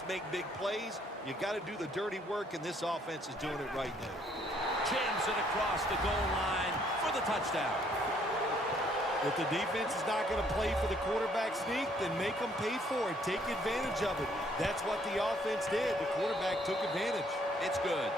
playmakers make big plays. You got to do the dirty work, and this offense is doing it right now. Jams it across the goal line for the touchdown. If the defense is not going to play for the quarterback sneak, then make them pay for it. Take advantage of it. That's what the offense did. The quarterback took advantage. It's good.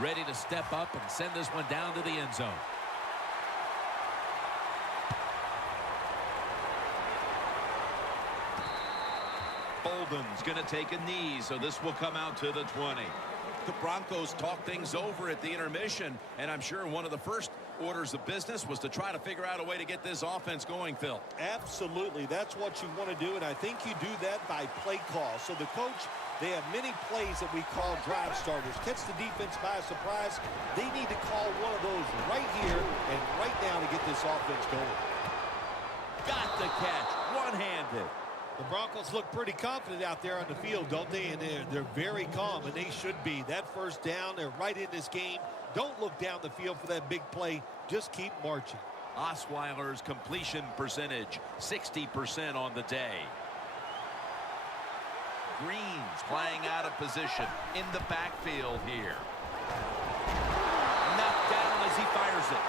Ready to step up and send this one down to the end zone. Bolden's going to take a knee, so this will come out to the 20. The Broncos talk things over at the intermission, and I'm sure one of the first orders of business was to try to figure out a way to get this offense going, Phil. Absolutely. That's what you want to do, and I think you do that by play call. So the coach, they have many plays that we call drive starters. Catch the defense by surprise. They need to call one of those right here and right now to get this offense going. Got the catch, one-handed. The Broncos look pretty confident out there on the field, don't they? And they're very calm, and they should be. That first down, they're right in this game. Don't look down the field for that big play. Just keep marching. Osweiler's completion percentage, 60% on the day. Green's playing out of position in the backfield here. Knocked down as he fires it.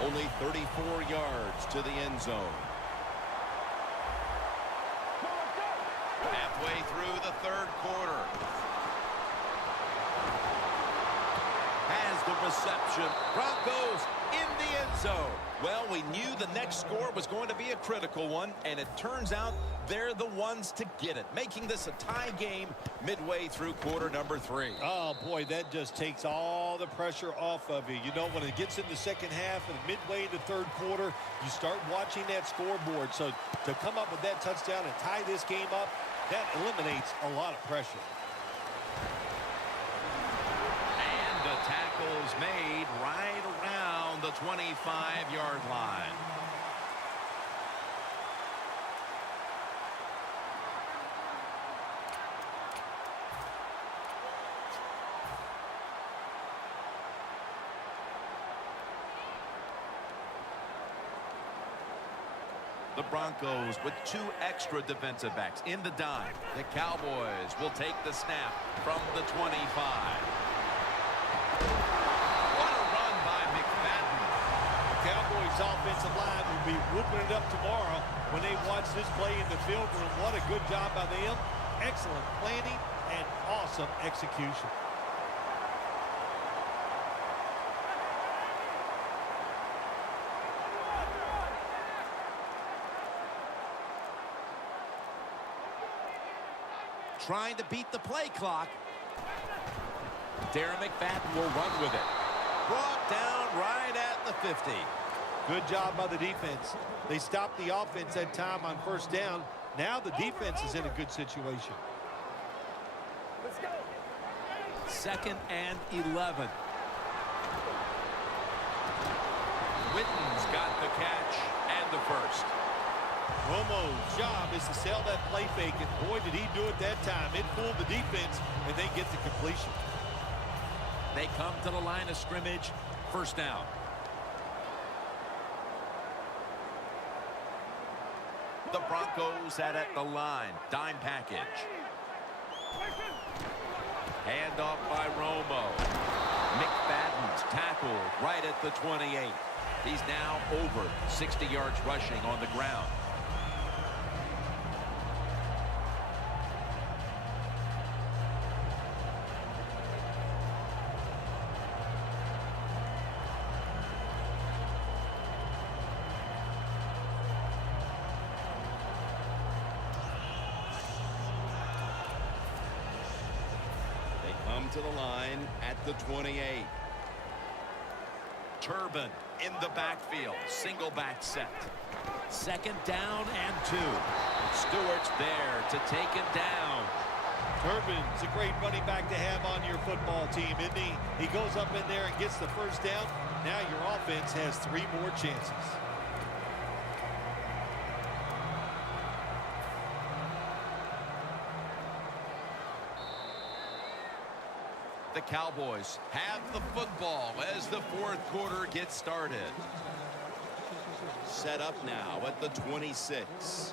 Only 34 yards to the end zone. Halfway through the third quarter. Has the reception. Broncos in the end zone. Well, we knew the next score was going to be a critical one, and it turns out they're the ones to get it, making this a tie game midway through quarter number 3. Oh, boy, that just takes all the pressure off of you. You know, when it gets in the second half and midway in the third quarter, you start watching that scoreboard. So to come up with that touchdown and tie this game up, that eliminates a lot of pressure. And the tackle's made right around the 25-yard line. The Broncos with 2 extra defensive backs in the dime. The Cowboys will take the snap from the 25. What a run by McFadden. The Cowboys' offensive line will be whooping it up tomorrow when they watch this play in the film room. What a good job by them. Excellent planning and awesome execution. Trying to beat the play clock. Darren McFadden will run with it. Brought down right at the 50. Good job by the defense. They stopped the offense that time on first down. Now the defense is in a good situation. Let's go. 2nd and 11. Witten's got the catch and the first. Romo's job is to sell that play fake, and boy, did he do it that time. It fooled the defense, and they get the completion. They come to the line of scrimmage. First down. The Broncos at the line. Dime package. Handoff by Romo. McFadden's tackled right at the 28. He's now over 60 yards rushing on the ground. To the line at the 28. Turbin in the backfield. Single back set. 2nd down and 2. Stewart's there to take him down. Turbin's a great running back to have on your football team, isn't he? He goes up in there and gets the first down. Now your offense has 3 more chances. The Cowboys have the football as the fourth quarter gets started. Set up now at the 26.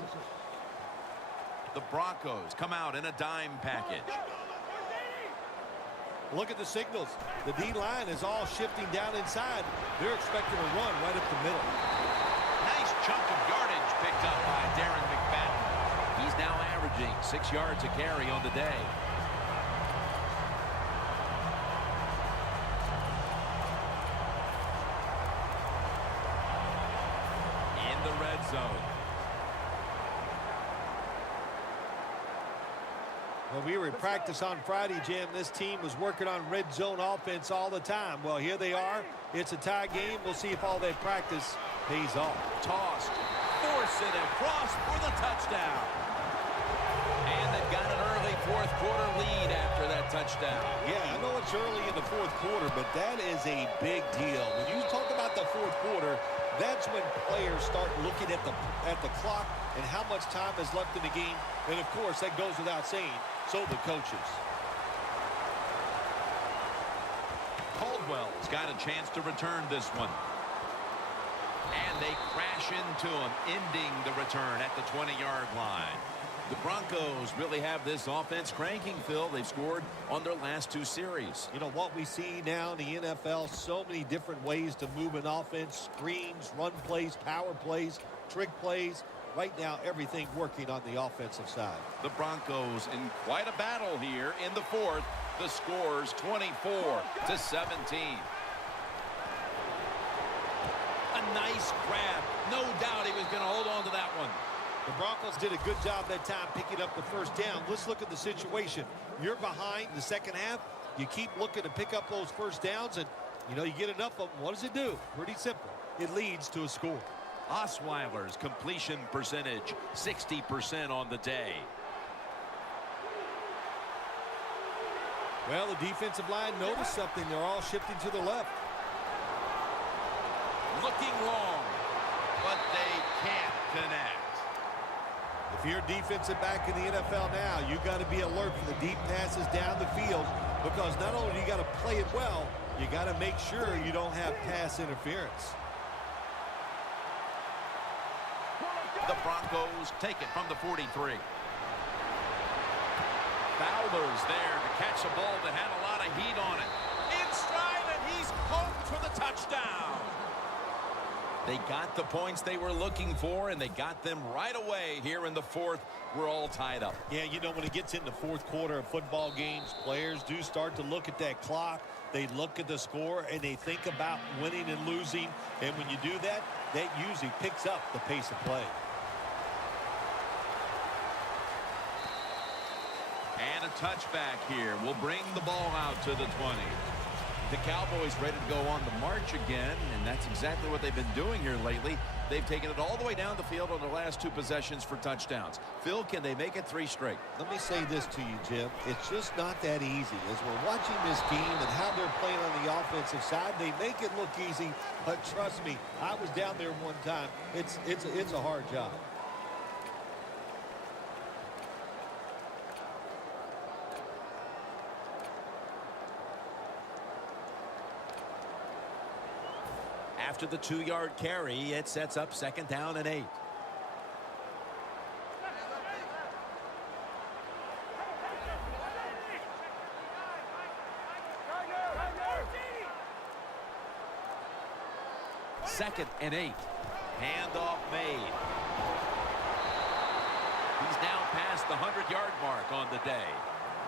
The Broncos come out in a dime package. Look at the signals. The D-line is all shifting down inside. They're expecting a run right up the middle. Nice chunk of yardage picked up by Darren McFadden. He's now averaging 6 yards a carry on the day. In the red zone. When we were in practice on Friday, Jim, this team was working on red zone offense all the time. Well, here they are. It's a tie game. We'll see if all that practice pays off. Tossed. Force it across for the touchdown. And they've got an early fourth quarter lead after that touchdown. Yeah, I know it's early in the fourth quarter, but that is a big deal. When you talk about the fourth quarter, that's when players start looking at the clock and how much time is left in the game. And, of course, that goes without saying. So the coaches. Caldwell's got a chance to return this one. And they crash into him, ending the return at the 20-yard line. The Broncos really have this offense cranking, Phil. They've scored on their last 2 series. You know, what we see now in the NFL, so many different ways to move an offense. Screens, run plays, power plays, trick plays. Right now, everything working on the offensive side. The Broncos in quite a battle here in the fourth. The score's 24-17. A nice grab. No doubt he was going to hold on to that one. The Broncos did a good job that time picking up the first down. Let's look at the situation. You're behind the second half. You keep looking to pick up those first downs, and, you know, you get enough of them. What does it do? Pretty simple. It leads to a score. Osweiler's completion percentage, 60% on the day. Well, the defensive line noticed something. They're all shifting to the left. Looking long, but they can't connect. If you're a defensive back in the NFL now, you've got to be alert for the deep passes down the field, because not only do you got to play it well, you got to make sure you don't have pass interference. The Broncos take it from the 43. Fowler's there to catch a ball that had a lot of heat on it. In stride, and he's home for the touchdown. They got the points they were looking for, and they got them right away here in the fourth. We're all tied up. Yeah, you know, when it gets into fourth quarter of football games, players do start to look at that clock. They look at the score, and they think about winning and losing. And when you do that, that usually picks up the pace of play. And a touchback here will bring the ball out to the 20. The Cowboys ready to go on the march again, and that's exactly what they've been doing here lately. They've taken it all the way down the field on their last 2 possessions for touchdowns. Phil, can they make it 3 straight? Let me say this to you, Jim. It's just not that easy. As we're watching this game and how they're playing on the offensive side, they make it look easy, but trust me, I was down there one time. It's a hard job. After the 2-yard carry, it sets up 2nd down and 8. Second and 8. Handoff made. He's now past the 100-yard mark on the day.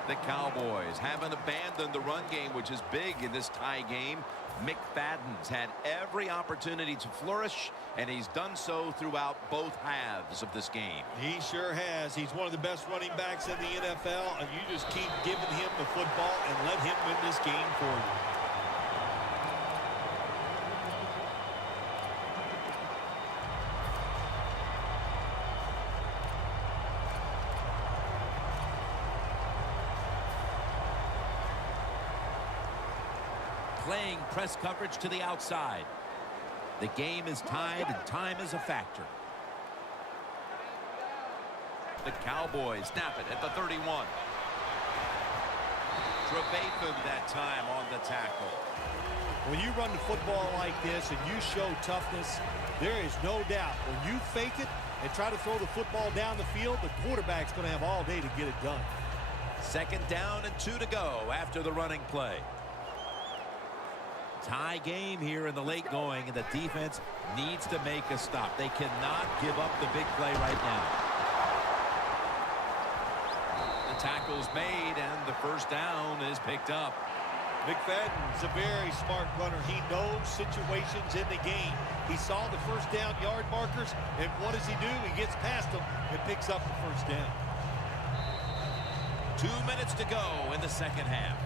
The Cowboys haven't abandoned the run game, which is big in this tie game. McFadden's had every opportunity to flourish, and he's done so throughout both halves of this game. He sure has. He's one of the best running backs in the NFL, and you just keep giving him the football and let him win this game for you. Playing press coverage to the outside. The game is tied, and time is a factor. The Cowboys snap it at the 31. Trevathan that time on the tackle. When you run the football like this and you show toughness, there is no doubt when you fake it and try to throw the football down the field, the quarterback's going to have all day to get it done. 2nd down and 2 to go after the running play. Tie game here in the late going, and the defense needs to make a stop. They cannot give up the big play right now. The tackle's made, and the 1st down is picked up. McFadden's a very smart runner. He knows situations in the game. He saw the 1st down yard markers, and what does he do? He gets past them and picks up the 1st down. 2 minutes to go in the 2nd half.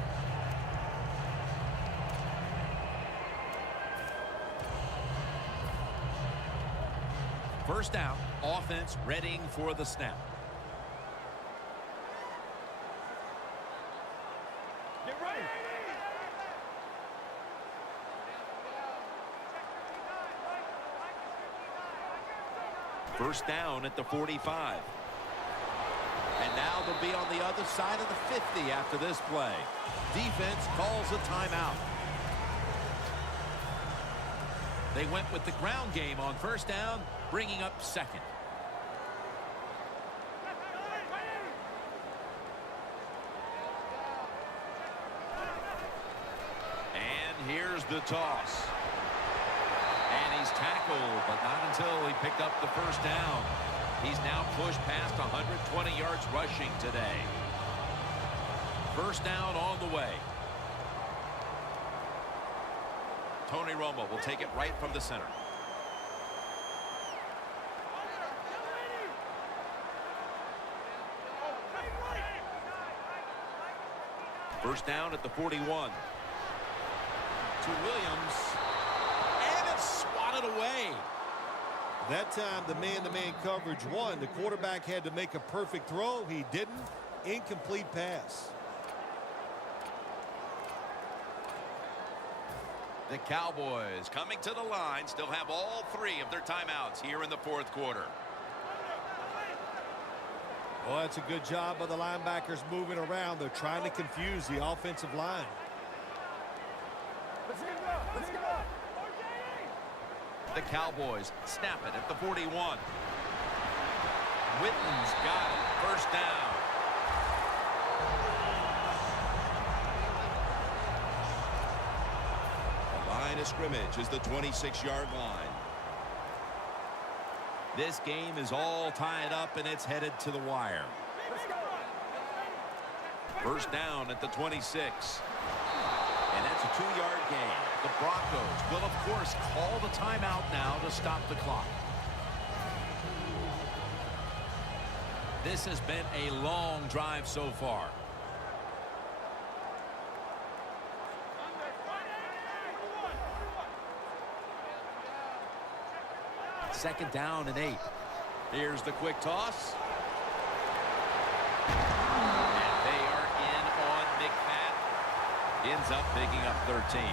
First down, offense readying for the snap. Get ready. First down at the 45. And now they'll be on the other side of the 50 after this play. Defense calls a timeout. They went with the ground game on 1st down, bringing up 2nd. And here's the toss. And he's tackled, but not until he picked up the 1st down. He's now pushed past 120 yards rushing today. 1st down on the way. Tony Romo will take it right from the center. First down at the 41. To Williams. And it's swatted away. That time, the man-to-man coverage won. The quarterback had to make a perfect throw. He didn't. Incomplete pass. The Cowboys coming to the line still have all 3 of their timeouts here in the 4th quarter. Well, that's a good job by the linebackers moving around. They're trying to confuse the offensive line. Let's go. Let's go. The Cowboys snap it at the 41. Witten's got it. 1st down. The line of scrimmage is the 26-yard line. This game is all tied up, and it's headed to the wire. Let's go. 1st down at the 26. And that's a 2-yard gain. The Broncos will, of course, call the timeout now to stop the clock. This has been a long drive so far. Second down and 8. Here's the quick toss. And they are in on McFadden. Ends up picking up 13.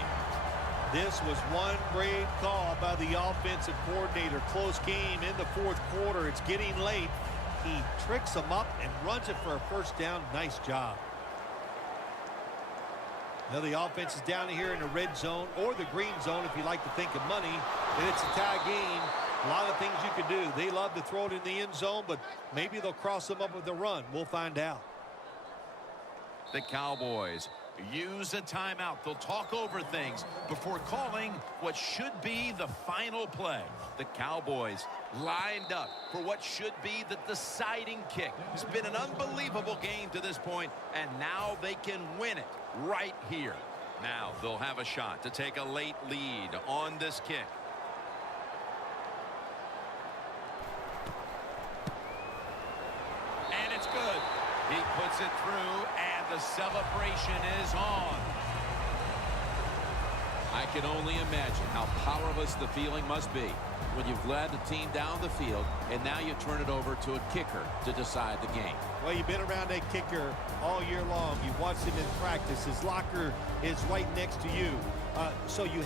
This was one great call by the offensive coordinator. Close game in the 4th quarter. It's getting late. He tricks them up and runs it for a 1st down. Nice job. Now the offense is down here in the red zone or the green zone if you like to think of money. And it's a tie game. A lot of things you can do. They love to throw it in the end zone, but maybe they'll cross them up with a run. We'll find out. The Cowboys use a timeout. They'll talk over things before calling what should be the final play. The Cowboys lined up for what should be the deciding kick. It's been an unbelievable game to this point, and now they can win it right here. Now they'll have a shot to take a late lead on this kick. And it's good. He puts it through, and the celebration is on. I can only imagine how powerless the feeling must be when you've led the team down the field, and now you turn it over to a kicker to decide the game. Well, you've been around that kicker all year long. You've watched him in practice. His locker is right next to you. So you